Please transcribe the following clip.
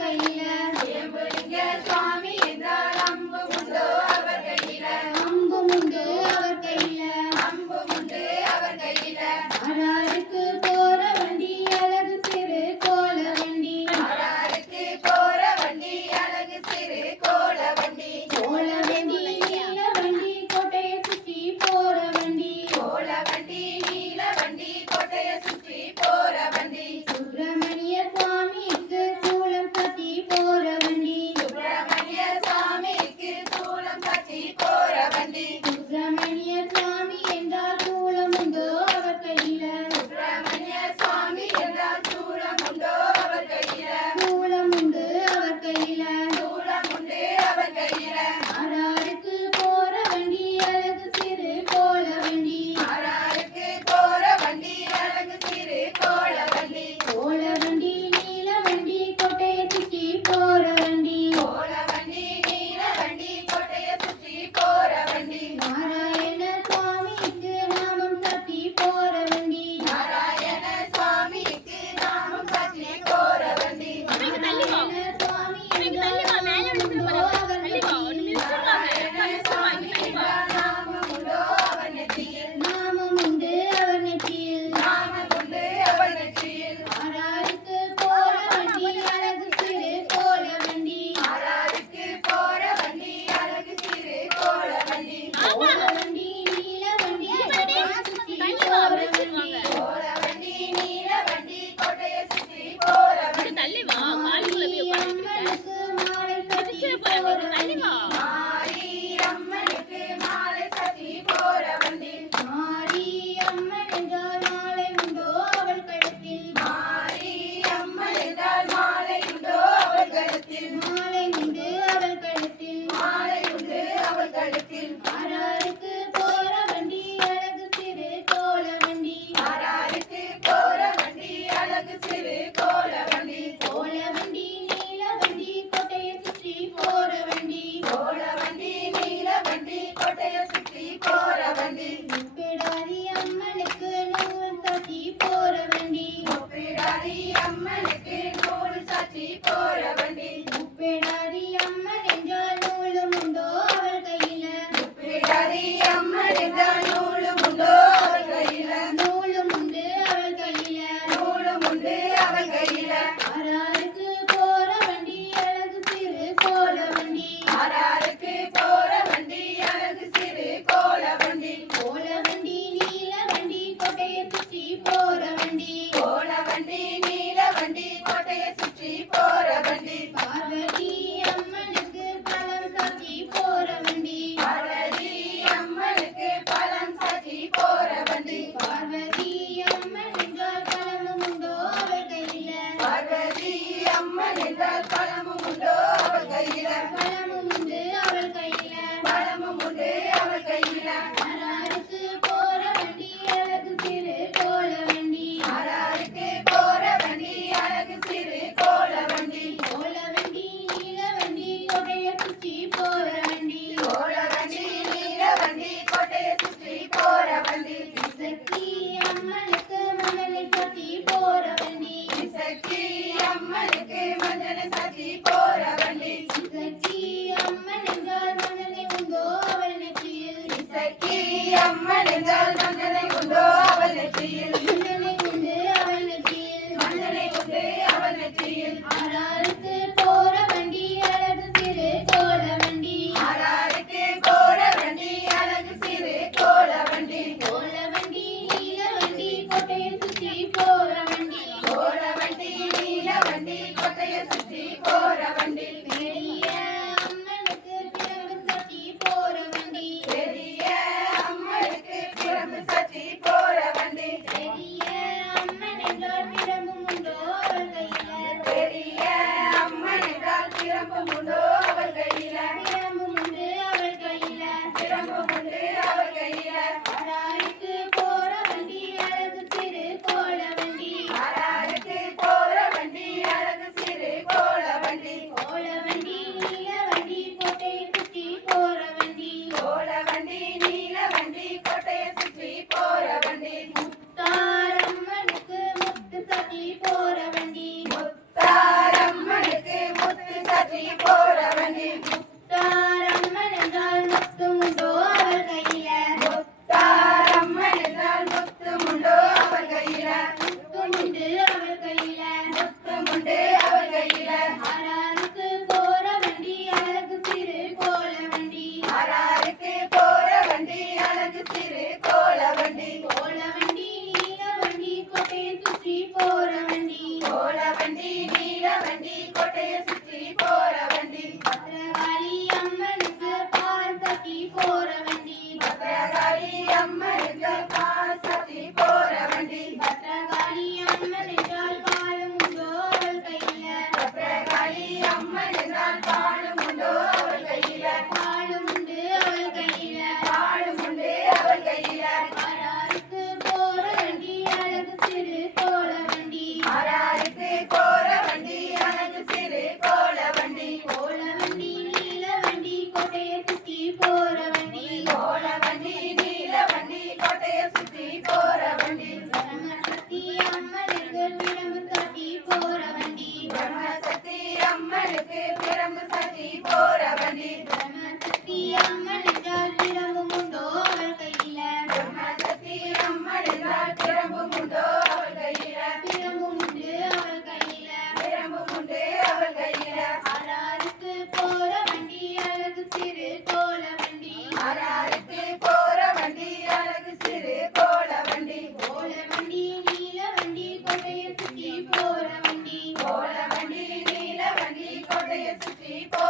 caída உண்டல் பழமும் உண்டல் Ora bendito. Ora bendito. is people.